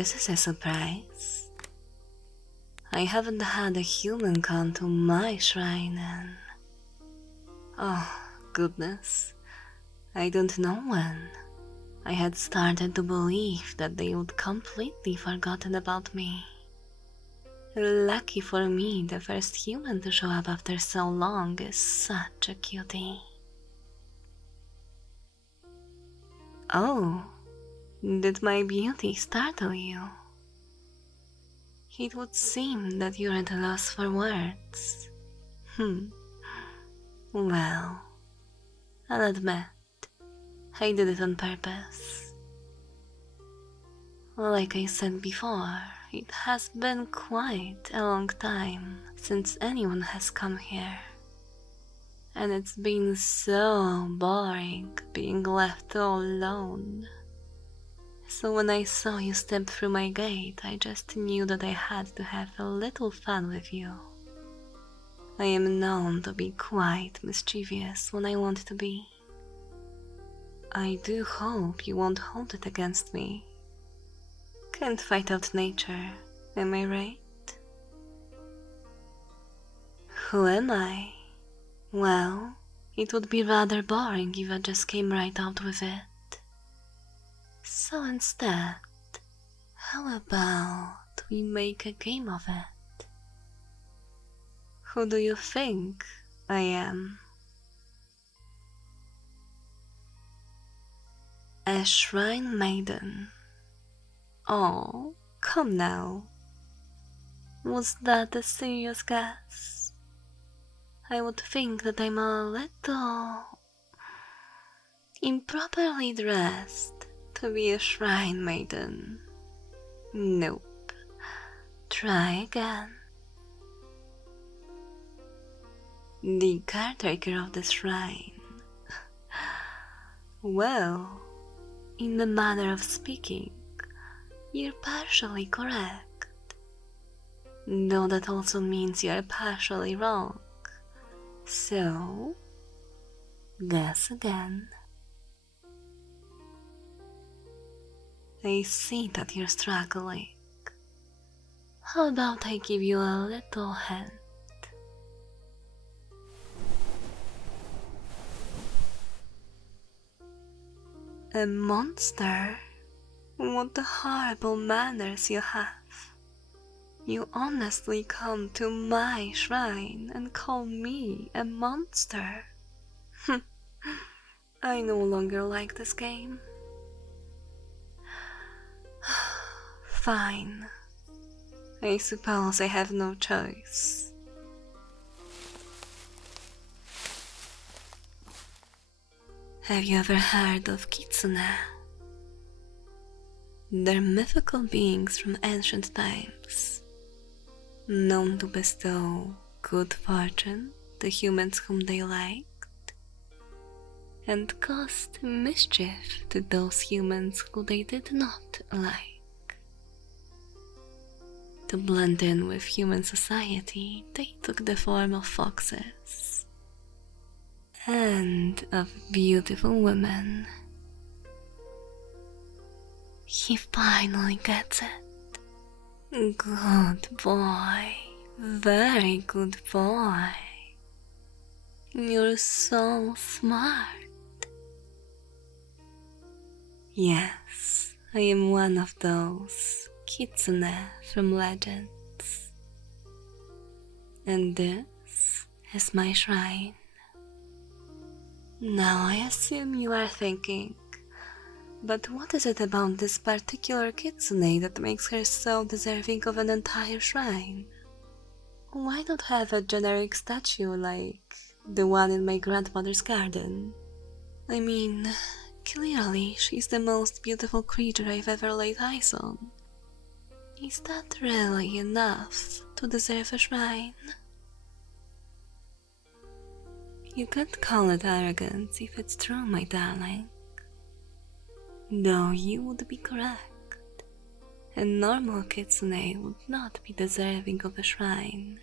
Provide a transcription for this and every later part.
This is a surprise. I haven't had a human come to my shrine and... Oh, goodness. I don't know when. I had started to believe that they would completely forgotten about me. Lucky for me, the first human to show up after so long is such a cutie. Oh, did my beauty startle you? It would seem that you're at a loss for words. Well, I'll admit, I did it on purpose. Like I said before, it has been quite a long time since anyone has come here. And it's been so boring being left all alone. So when I saw you step through my gate, I just knew that I had to have a little fun with you. I am known to be quite mischievous when I want to be. I do hope you won't hold it against me. Can't fight out nature, am I right? Who am I? Well, it would be rather boring if I just came right out with it. So instead, how about we make a game of it? Who do you think I am? A shrine maiden. Oh, come now. Was that a serious guess? I would think that I'm a little improperly dressed to be a shrine maiden. Nope. Try again. The caretaker of the shrine. Well, in the manner of speaking, you're partially correct. Though that also means you're partially wrong. So, guess again. I see that you're struggling. How about I give you a little hint? A monster? What horrible manners you have. You honestly come to my shrine and call me a monster. I no longer like this game. Fine. I suppose I have no choice. Have you ever heard of Kitsune? They're mythical beings from ancient times, known to bestow good fortune to humans whom they liked, and caused mischief to those humans who they did not like. To blend in with human society, they took the form of foxes and of beautiful women. He finally gets it. Good boy, very good boy. You're so smart. Yes, I am one of those Kitsune from legends. And this is my shrine. Now I assume you are thinking, but what is it about this particular Kitsune that makes her so deserving of an entire shrine? Why not have a generic statue like the one in my grandmother's garden? I mean, clearly she's the most beautiful creature I've ever laid eyes on. Is that really enough to deserve a shrine? You can't call it arrogance if it's true, my darling. Though you would be correct. A normal Kitsune would not be deserving of a shrine,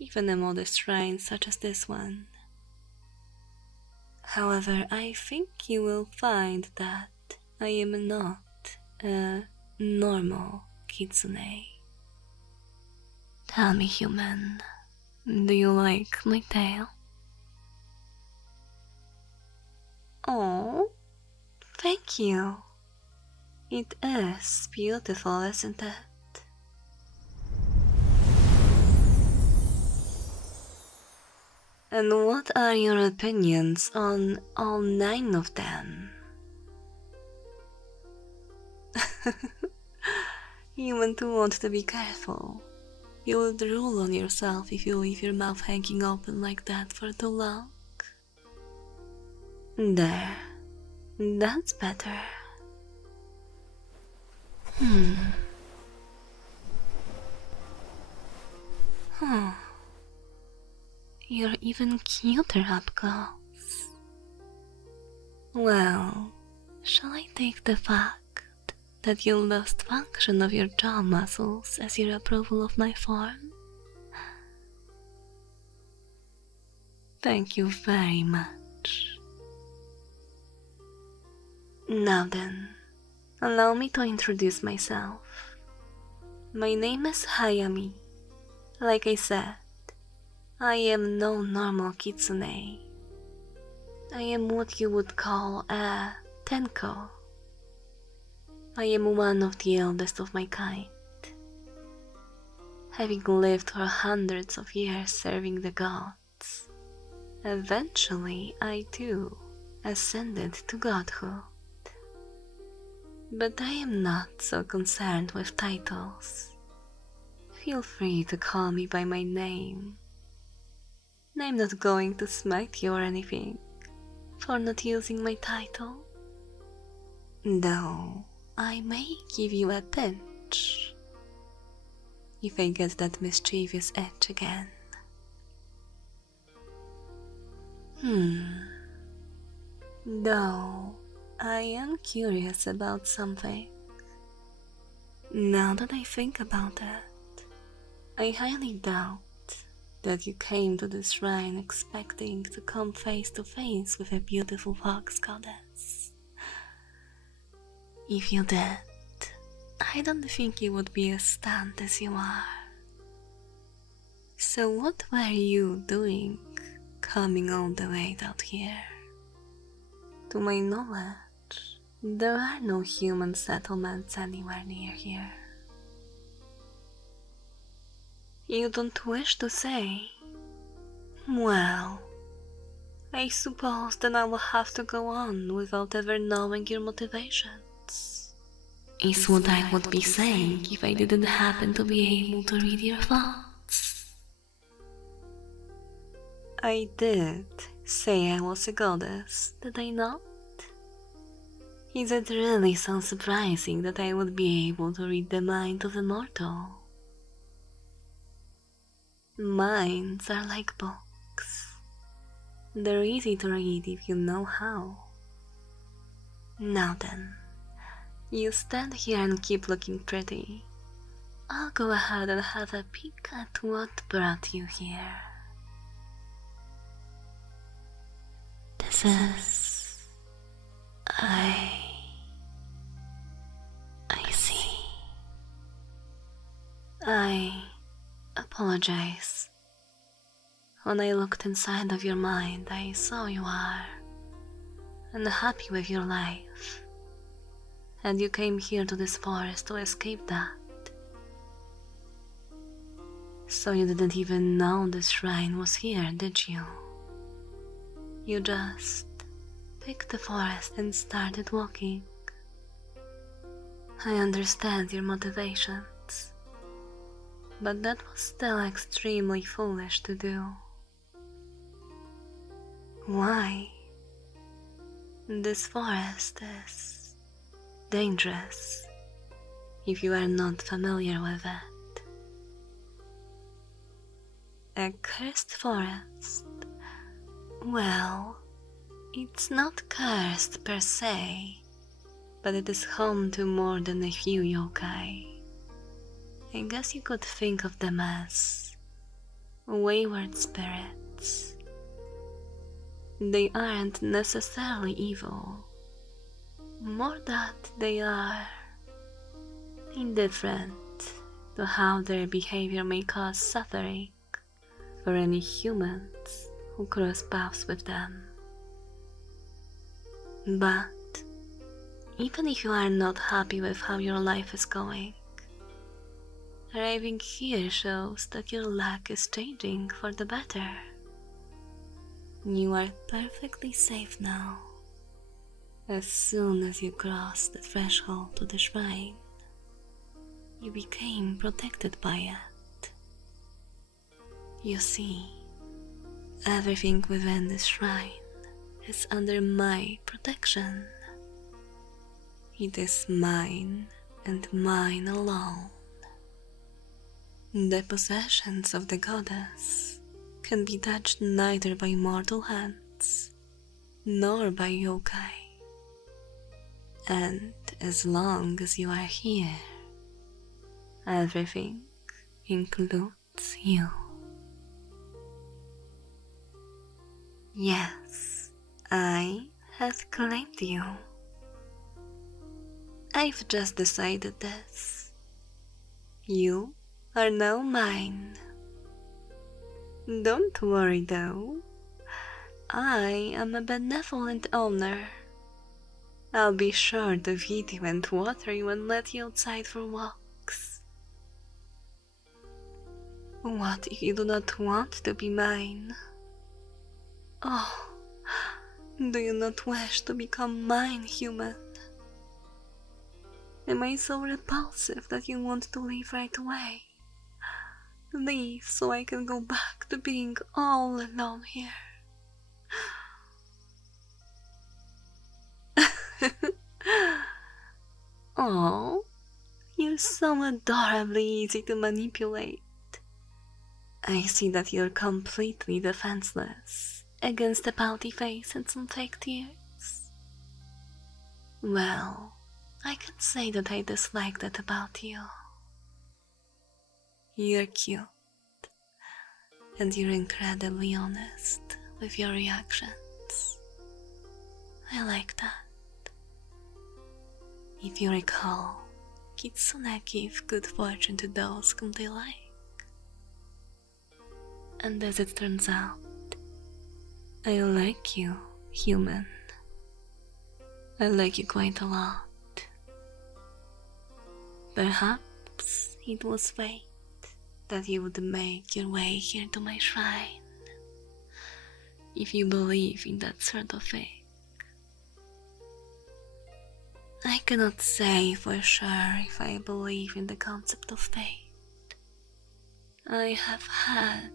even a modest shrine such as this one. However, I think you will find that I am not a normal Kitsune. Tell me, human, do you like my tail? Oh, thank you. It is beautiful, isn't it? And what are your opinions on all 9 of them? You want to be careful. You will drool on yourself if you leave your mouth hanging open like that for too long. There. That's better. Huh. You're even cuter up close. Well, shall I take the fact that you lost function of your jaw muscles as your approval of my form? Thank you very much. Now then, allow me to introduce myself. My name is Hayami. Like I said, I am no normal Kitsune. I am what you would call a Tenko. I am one of the eldest of my kind. Having lived for hundreds of years serving the gods, eventually I too ascended to godhood. But I am not so concerned with titles. Feel free to call me by my name. I'm not going to smite you or anything for not using my title. Though I may give you a pinch if I get that mischievous itch again. Though I am curious about something. Now that I think about it, I highly doubt that you came to this shrine expecting to come face to face with a beautiful fox goddess. If you did, I don't think you would be as stunned as you are. So what were you doing coming all the way out here? To my knowledge, there are no human settlements anywhere near here. You don't wish to say? Well, I suppose then I will have to go on without ever knowing your motivations. Is what I would be saying if I didn't happen to be able to read your thoughts. I did say I was a goddess, did I not? Is it really so surprising that I would be able to read the mind of a mortal? Minds are like books. They're easy to read if you know how. Now then, you stand here and keep looking pretty. I'll go ahead and have a peek at what brought you here. This is... I see. I apologize. When I looked inside of your mind, I saw you are unhappy with your life, and you came here to this forest to escape that. So you didn't even know this shrine was here, did you? You just picked the forest and started walking. I understand your motivations, but that was still extremely foolish to do. Why? This forest is dangerous if you are not familiar with it. A cursed forest? Well, it's not cursed per se, but it is home to more than a few yokai. I guess you could think of them as wayward spirits. They aren't necessarily evil, more that they are indifferent to how their behavior may cause suffering for any humans who cross paths with them. But even if you are not happy with how your life is going, arriving here shows that your luck is changing for the better. You are perfectly safe now. As soon as you crossed the threshold to the shrine, you became protected by it. You see, everything within this shrine is under my protection. It is mine and mine alone. The possessions of the goddess can be touched neither by mortal hands nor by yokai. And as long as you are here, everything includes you. Yes, I have claimed you. I've just decided this. You are now mine. Don't worry though. I am a benevolent owner. I'll be sure to feed you and water you and let you outside for walks. What if you do not want to be mine? Oh, do you not wish to become mine, human? Am I so repulsive that you want to leave right away? Leave so I can go back to being all alone here. Oh, you're so adorably easy to manipulate. I see that you're completely defenseless against a pouty face and some fake tears. Well, I can say that I dislike that about you. You're cute, and you're incredibly honest with your reactions. I like that. If you recall, Kitsune give good fortune to those whom they like. And as it turns out, I like you, human. I like you quite a lot. Perhaps it was fate that you would make your way here to my shrine, if you believe in that sort of thing. I cannot say for sure if I believe in the concept of fate. I have had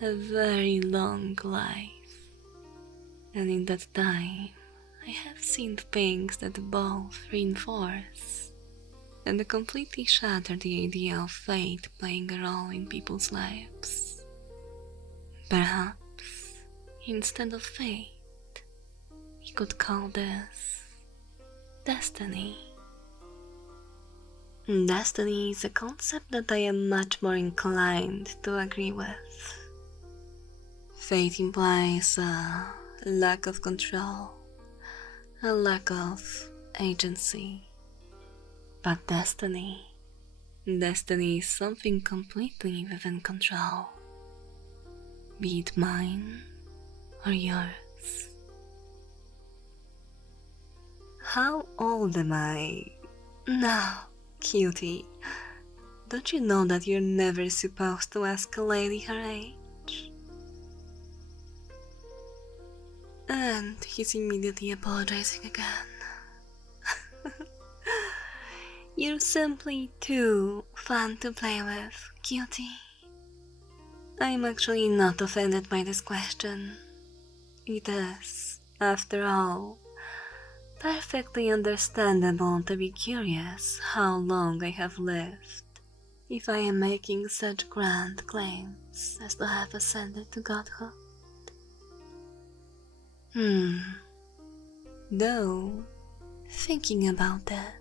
a very long life, and in that time I have seen things that both reinforce and completely shatter the idea of fate playing a role in people's lives. Perhaps, instead of fate, we could call this destiny. Destiny is a concept that I am much more inclined to agree with. Fate implies a lack of control, a lack of agency. But destiny is something completely within control, be it mine or yours. How old am I? Now, cutie, don't you know that you're never supposed to ask a lady her age? And he's immediately apologizing again. You're simply too fun to play with, cutie. I'm actually not offended by this question. It is, after all, perfectly understandable to be curious how long I have lived, if I am making such grand claims as to have ascended to godhood. Though, thinking about it,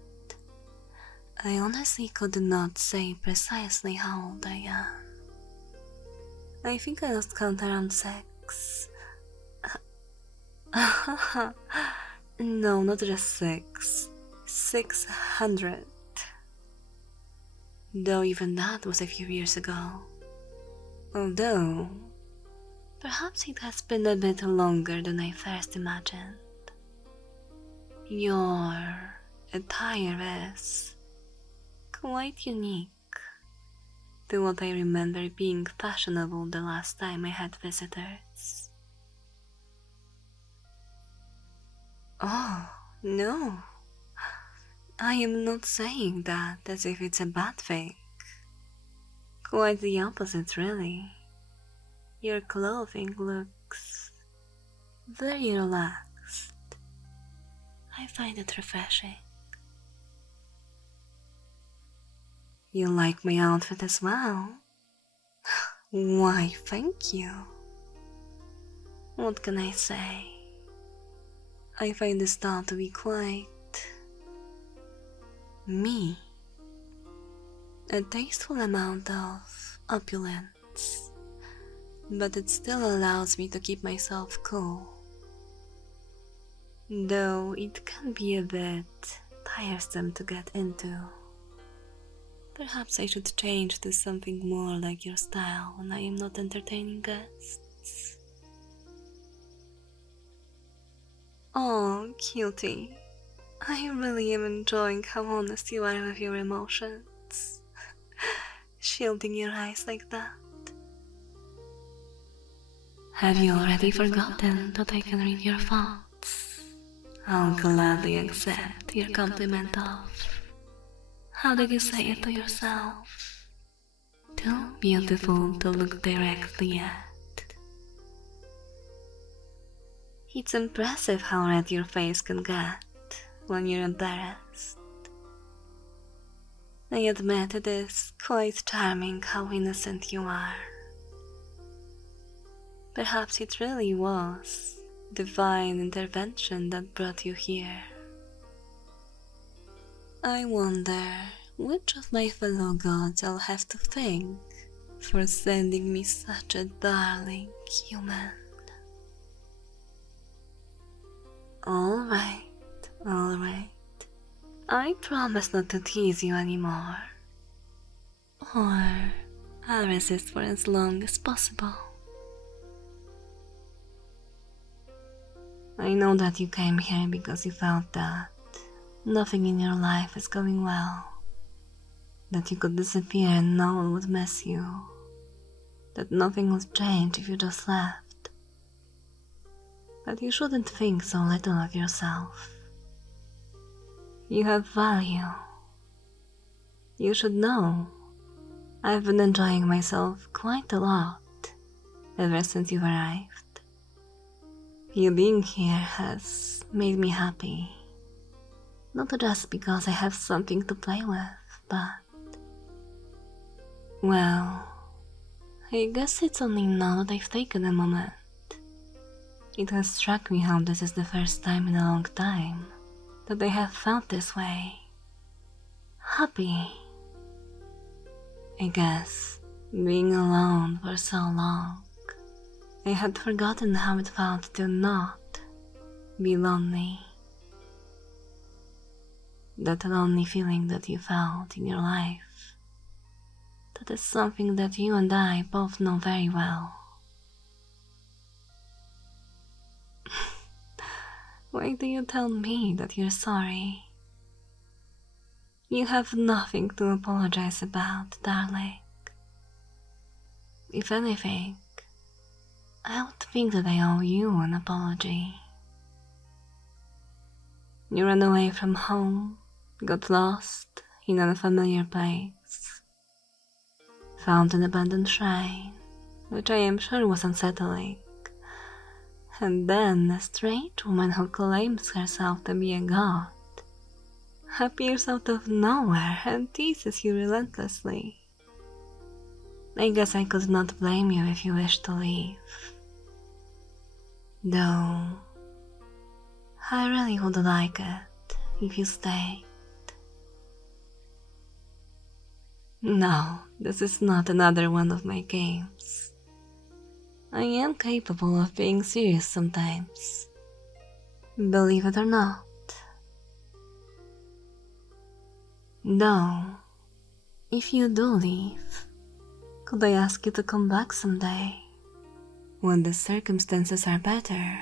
I honestly could not say precisely how old I am. I think I lost count around 6. No, not just 6. 600. though even that was a few years ago. Although, perhaps it has been a bit longer than I first imagined. Your attire is quite unique to what I remember being fashionable the last time I had visitors. Oh, no. I am not saying that as if it's a bad thing. Quite the opposite, really. Your clothing looks very relaxed. I find it refreshing. You like my outfit as well? Why, thank you. What can I say? I find the style to be quite me. A tasteful amount of opulence, but it still allows me to keep myself cool. Though it can be a bit tiresome to get into. Perhaps I should change to something more like your style when I am not entertaining guests. Oh, cutie. I really am enjoying how honest you are with your emotions. Shielding your eyes like that. Have you already forgotten that I can read your thoughts? I'll gladly accept your compliment of, how did you say it to yourself? Too beautiful to look directly at. It's impressive how red your face can get when you're embarrassed. I admit it is quite charming how innocent you are. Perhaps it really was divine intervention that brought you here. I wonder which of my fellow gods I'll have to thank for sending me such a darling human. Alright. I promise not to tease you anymore. Or I'll resist for as long as possible. I know that you came here because you felt that nothing in your life is going well. That you could disappear and no one would miss you. That nothing would change if you just left. But you shouldn't think so little of yourself. You have value. You should know. I've been enjoying myself quite a lot ever since you've arrived. You being here has made me happy. Not just because I have something to play with, but... well, I guess it's only now that I've taken a moment. It has struck me how this is the first time in a long time that I have felt this way. Happy. I guess, being alone for so long, I had forgotten how it felt to not be lonely. That lonely feeling that you felt in your life, that is something that you and I both know very well. Why do you tell me that you're sorry? You have nothing to apologize about, darling. If anything, I would think that I owe you an apology. You ran away from home, got lost in an unfamiliar place, found an abandoned shrine, which I am sure was unsettling, and then a strange woman who claims herself to be a god appears out of nowhere and teases you relentlessly. I guess I could not blame you if you wished to leave. Though, I really would like it if you stayed. No, this is not another one of my games. I am capable of being serious sometimes. Believe it or not. Though, If you do leave, could I ask you to come back someday? When the circumstances are better.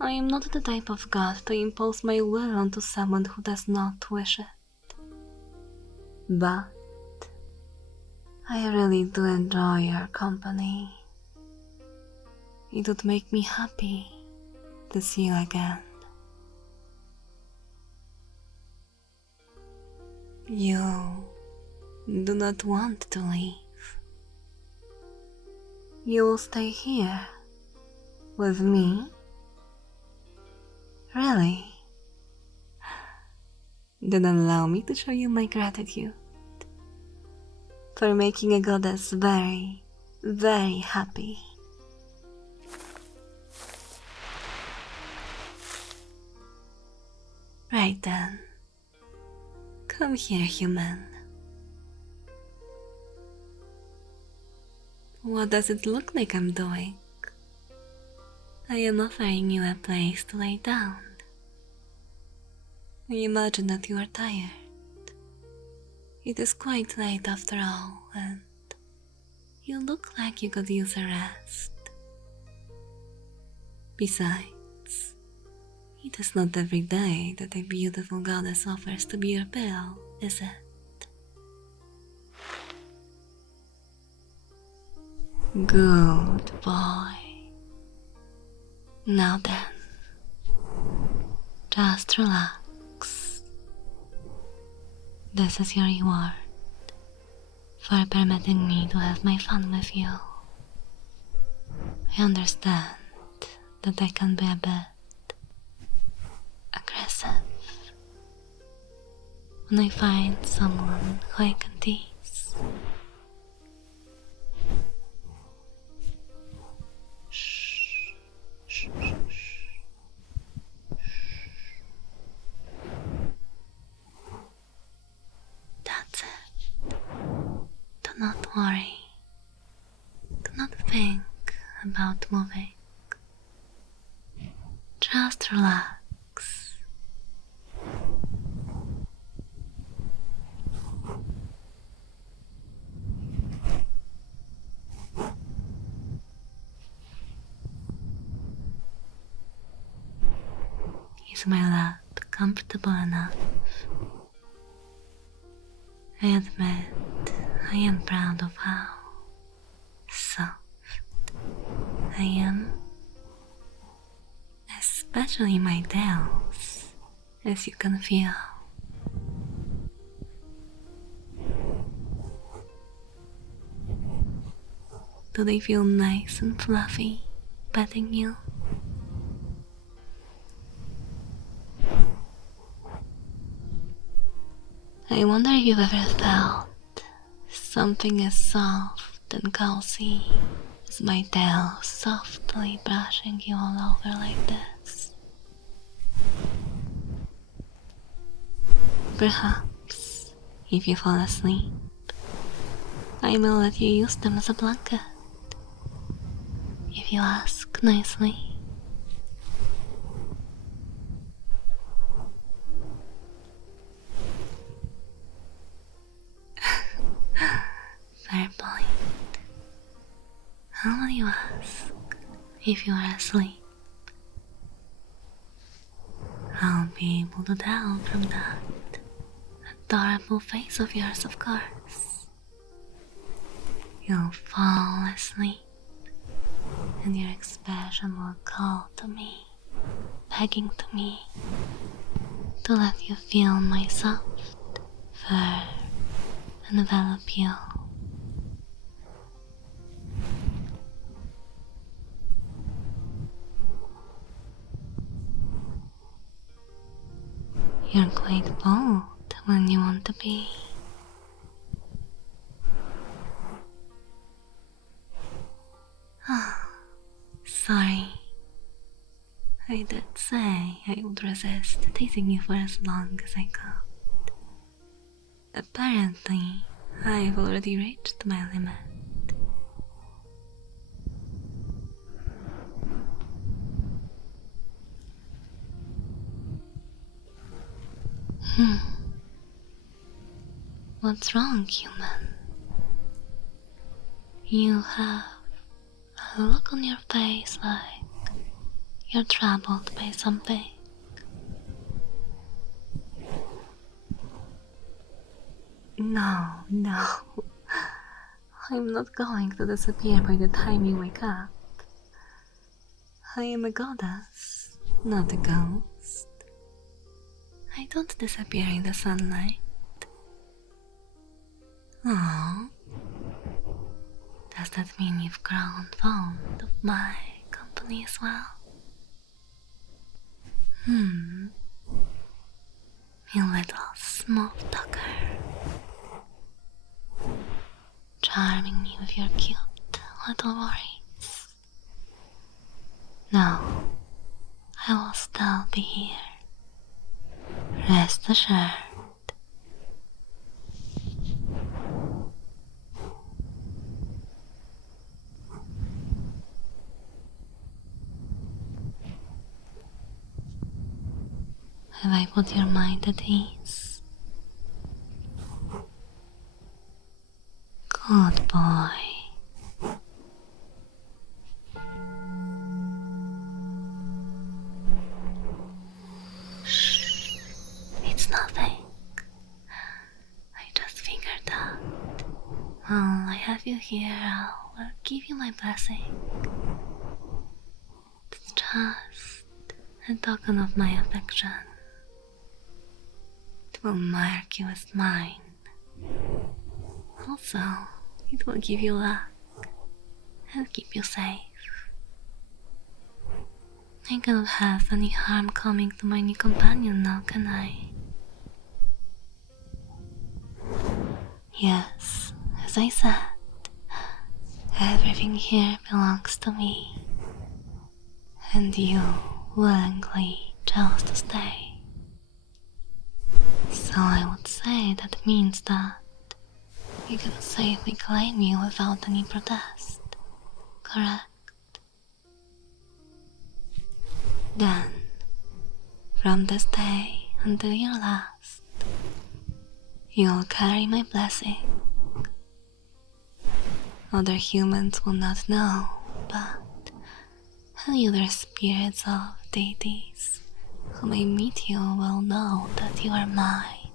I am not the type of god to impose my will onto someone who does not wish it. But I really do enjoy your company. It would make me happy to see you again. You do not want to leave. You will stay here with me? Really? Then allow me to show you my gratitude for making a goddess very, very happy. Right then. Come here, human. What does it look like I'm doing? I am offering you a place to lay down. I imagine that you are tired. It is quite late after all, and you look like you could use a rest. Besides, it is not every day that a beautiful goddess offers to be your pillow, is it? Good boy. Now then, just relax. This is your reward for permitting me to have my fun with you. I understand that I can be a bit aggressive when I find someone who I can tease. Shh, shh, shh, shh. That's it. Do not worry. Do not think about moving. Just relax. Is my lap comfortable enough? I admit I am proud of how soft I am, especially my tails, as you can feel. Do they feel nice and fluffy petting you? I wonder if you've ever felt something as soft and cozy as my tail softly brushing you all over like this. Perhaps, if you fall asleep, I will let you use them as a blanket, if you ask nicely. Fair point. How will you ask if you are asleep? I'll be able to tell from that adorable face of yours, of course. You'll fall asleep, and your expression will call to me, begging to me to let you feel my soft fur envelop you. You're quite bold when you want to be. Sorry. I did say I would resist teasing you for as long as I could. Apparently, I've already reached my limit. What's wrong, human? You have a look on your face like you're troubled by something. No. I'm not going to disappear by the time you wake up. I am a goddess, not a ghost. I don't disappear in the sunlight. Oh, does that mean you've grown fond of my company as well? You little small talker. Charming me with your cute little worries. No, I will still be here. Rest assured. Have I put your mind at ease? Good boy. Shh, it's nothing. I just figured that. Well, I have you here, I'll give you my blessing. It's just a token of my affection. It will mark you as mine. Also, it will give you luck and keep you safe. I cannot have any harm coming to my new companion now, can I? Yes, as I said, everything here belongs to me, and you willingly chose to stay. So I would say that means that you can safely claim you without any protest, correct? Then, from this day until your last, you'll carry my blessing. Other humans will not know, but only other spirits of deities who may meet you will know that you are mine,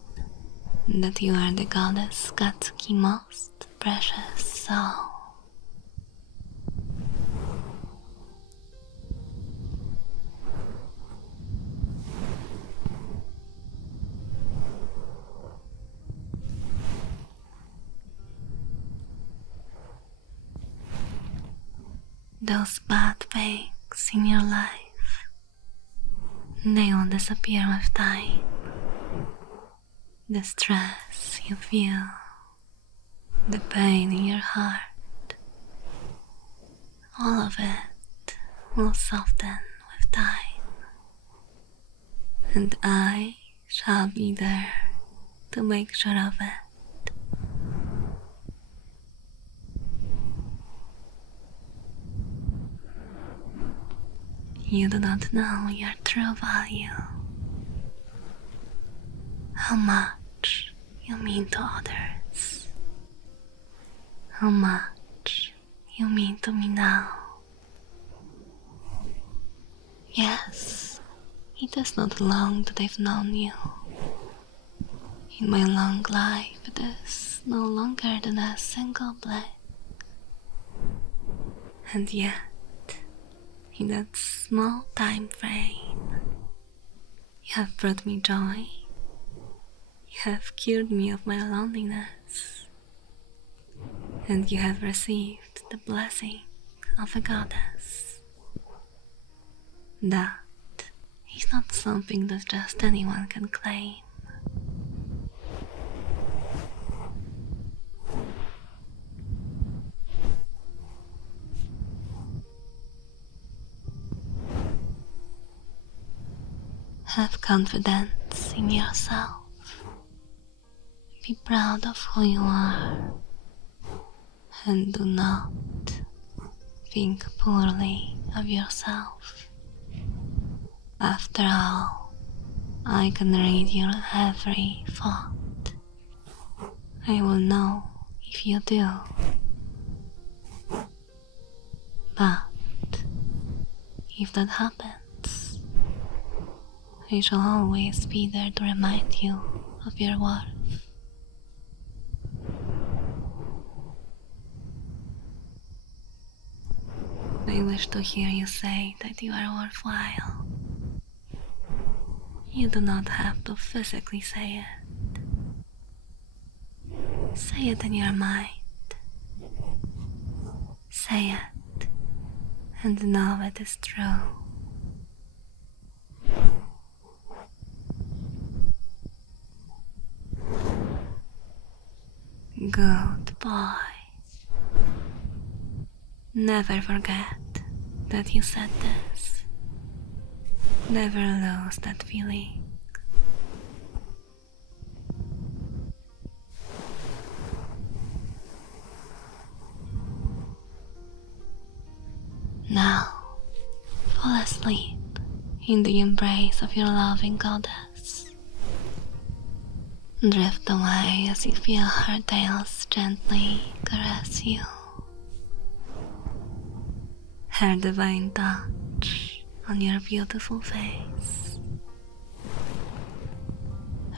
that you are the goddess Katsuki's most precious soul. Those bad things in your life, they will disappear with time. The stress you feel, the pain in your heart, all of it will soften with time. And I shall be there to make sure of it. You do not know your true value. How much you mean to others. How much you mean to me now. Yes, it is not long that I've known you. In my long life, it is no longer than a single blink. And yet, in that small time frame, you have brought me joy. You have cured me of my loneliness. And you have received the blessing of a goddess. That is not something that just anyone can claim. Have confidence in yourself. Be proud of who you are. And do not think poorly of yourself. After all, I can read your every thought. I will know if you do. But if that happens, I shall always be there to remind you of your worth. I wish to hear you say that you are worthwhile. You do not have to physically say it. Say it in your mind. Say it and know it is true. Good boy. Never forget that you said this. Never lose that feeling. Now, fall asleep in the embrace of your loving goddess. Drift away as you feel her tails gently caress you. Her divine touch on your beautiful face.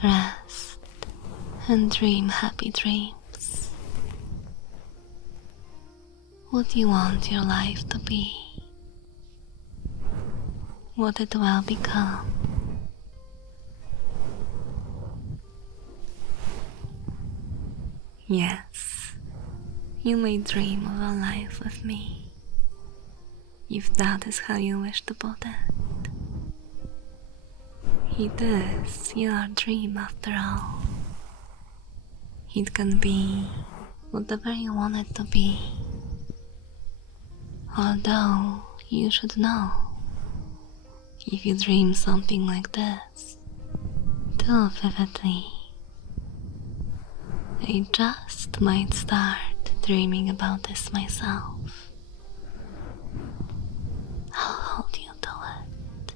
Rest and dream happy dreams. What do you want your life to be? What it will become? Yes, you may dream of a life with me, if that is how you wish to put it. It is your dream after all. It can be whatever you want it to be. Although you should know, if you dream something like this too vividly, I just might start dreaming about this myself. I'll hold you to it.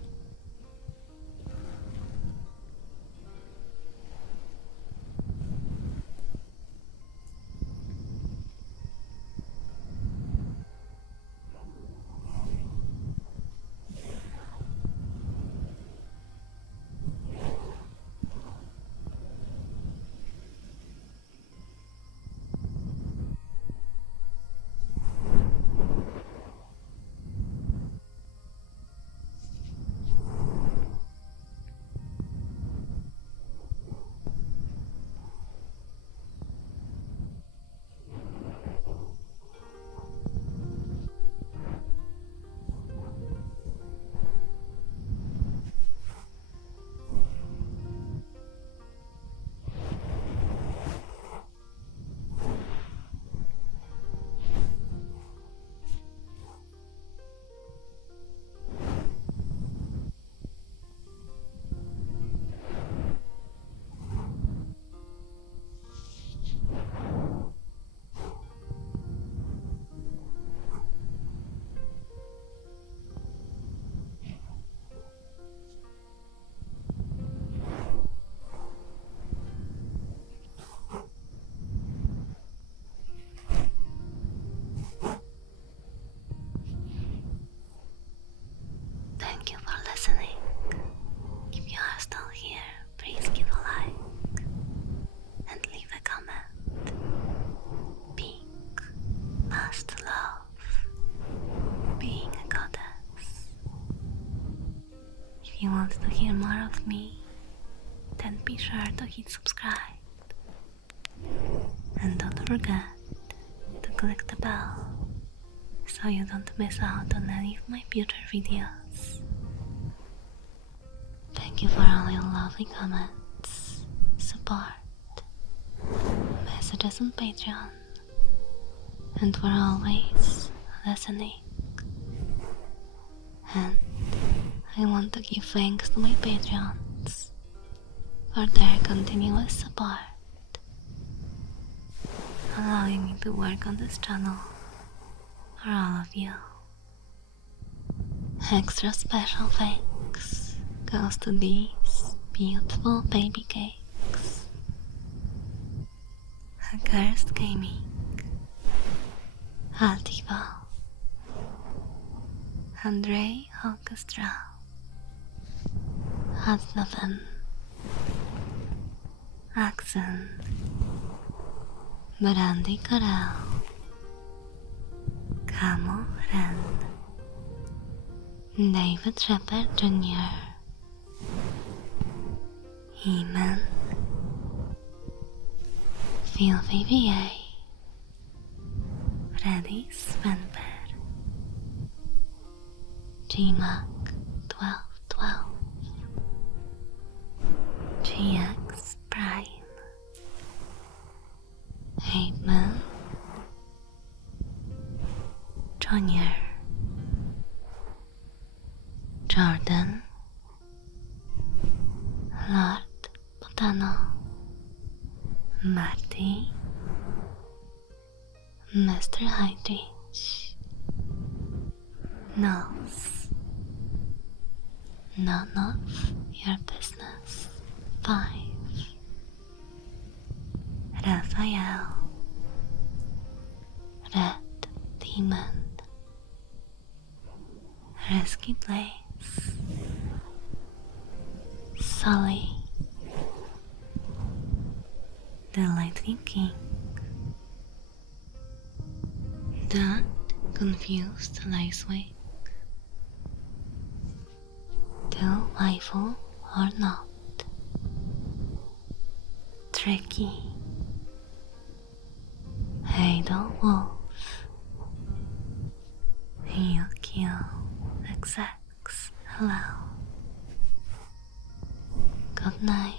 Thank you for listening. If you are still here, please give a like and leave a comment. Pink must love being a goddess. If you want to hear more of me, then be sure to hit subscribe. And don't forget to click the bell so you don't miss out on any of my future videos. Thank you for all your lovely comments, support, messages on Patreon, and for always listening. And I want to give thanks to my Patreons for their continuous support, allowing me to work on this channel for all of you. Extra special thanks goes to these beautiful baby cakes. Cursed Gaming, Altivo, Andre Orchestra, Hasloven, Axon, Brandy Corral, Camo Ren, David Shepard Jr., Eamon, Phil VBA, Freddy Svenberg, GMAC 1212, GX Prime, Hateman, Junior, Jordan, Lord Botano, Marty, Mr. Hydrich, Nose, none of your business. 5, Raphael, Red Demon, Risky Place, Sully, The Lightning King, That Confused Lacewick, Delightful or Not, Tricky, Hadal Wolf, Yukio XX, hello. Good night.